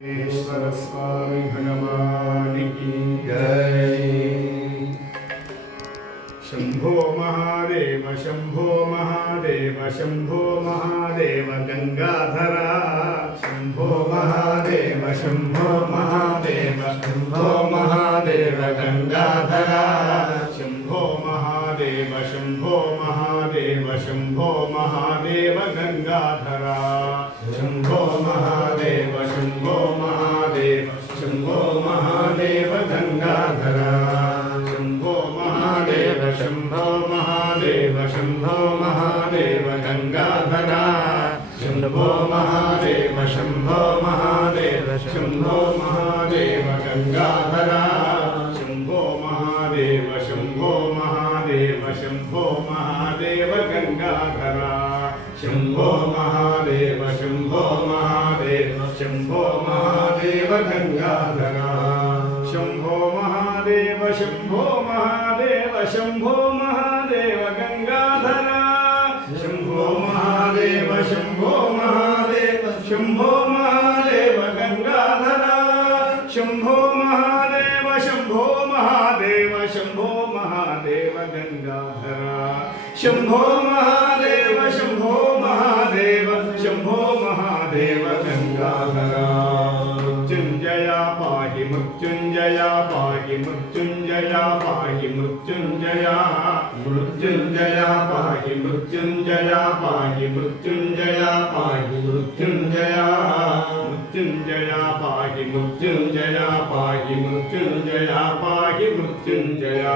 ईश्वर स्वामी भगवान की जय। शंभो महादेव शंभो महादेव शंभो महादेव गंगाधरा। शंभो महादेव शंभो महादेव शंभो महादेव गंगाधरा। शंभो महादेव शंभो महादेव शंभो महादेव गंगाधरा। शंभो महादेव शंभो महादेव शंभो महादेव गंगाधरा। शंभो महादेव शंभो महादेव शंभो महादेव गंगाधरा। शंभो महादेव शंभो महादेव शंभो महादेव गंगाधरा। शंभो महादेव शंभो महादेव शंभो महादेव गंगाधरा। शंभो महादेव शंभो महादेव शंभो महादेव गंगाधरा। शंभो महादेव शंभो महादेव शंभो महादेव गंगाधरा। शंभो महादेव शंभो महादेव शंभो महादेव गंगाधरा। शंभो महादेव शंभो महादेव शंभो महादेव गंगाधरा। शंभो महादेव शंभो महादेव शंभो महादेव गंगाधरा। मृत्युंजया पाहि मृत्युंजया पाहि मृत्युंजया पाहि मृत्युंजया। मृत्युंजया पाहि मृत्युंजया पाहि मृत्युंजया पाहि मृत्युंजया। मृत्युंजया पाहि मृत्युंजया पाहि मृत्युंजया पाहि मृत्युंजया।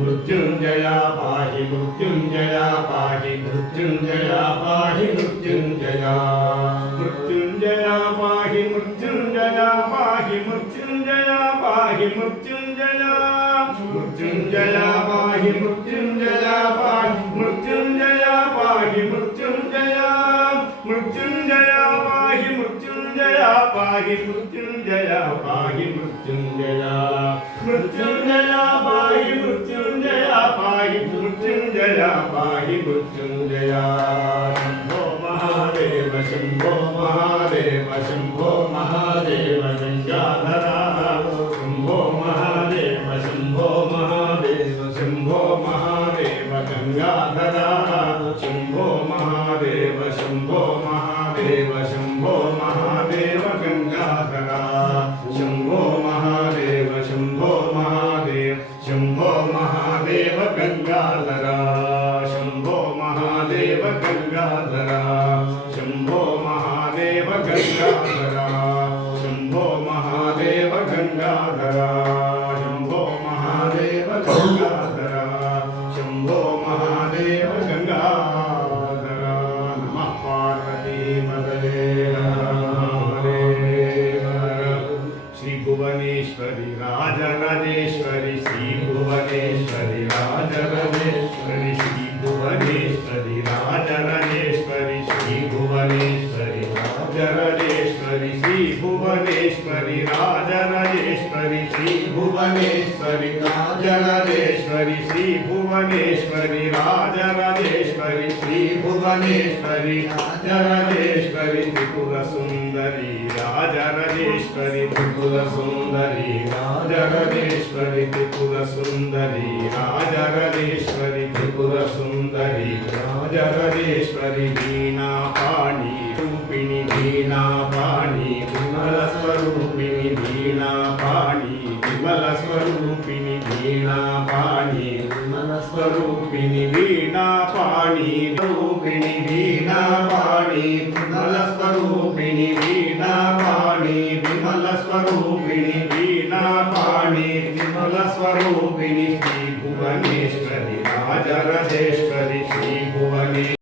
मृत्युंजया पाहि मृत्युंजया पाहि मृत्युंजया पाहि मृत्युंजया। मृत्युंजया पाहि मृत्युंजया पाहि मृत्युंजया पाहि मृत्युंजया। मृत्युंजया पाहि मृत्युंजया पाहि मृत्युंजया पाहि मृत्युंजया। मृत्युंजया पाहि मृत्युंजया पाहि मृत्युंजया पाहि मृत्युंजया। मृत्युंजया पाहि मृत्युंजया पाहि मृत्युंजया पाहि मृत्युंजया। शंभो महादेव शंभो महादेव शंभो महादेव गंगाधरा। शंभो महादेव शंभो महादेव शंभो महादेव गंगाधरा। शंभो महादेव शंभो महादेव शंभो महादेव गंगाधरा। शंभो महादेव शंभो महादेव शंभो महादेव गंगाधरा। शंभो महादेव गंगाधरा। शंभो महादेव गंगाधरा। शंभो महादेव गंगाधरा। शंभो महादेव गंगाधरा। शंभो महादेव गंगाधरा। नमः पार्वती पतये महादेव। श्री भुवनेश्वरी राजराजेश्वरी श्री भुवनेश्वरी राजराजेश्वरी श्री भुवनेश्वरी राजराजेश्वरी श्री भुवनेश्वरी राजराजेश्वरी श्री भुवनेश्वरी राजराजेश्वरी श्री भुवनेश्वरी राजराजेश्वरी श्री भुवनेश्वरी राजराजेश्वरी श्री भुवनेश्वरी राजराजेश्वरी त्रिपुर सुंदरी राजराजेश्वरी त्रिपुर सुंदरी राजराजेश्वरी त्रिपुर सुंदरी राजराजेश्वरी त्रिपुर सुंदरी राजराजेश्वरी वीणा पाणी रूपिणी वीणा पाणी विमल स्वरूपिणी वीणा पाणी विमल स्वरूपिणी वीणा पाणी विमल स्वरूपिणी वीणा पाणी रूपिणी वीणा पाणी विमल स्वरूपिणी वीणा पाणी विमल स्वरूपिणी वीणा पाणी विमल स्वरूपिणी श्री भुवनेश्वरी राजराजेश्वरी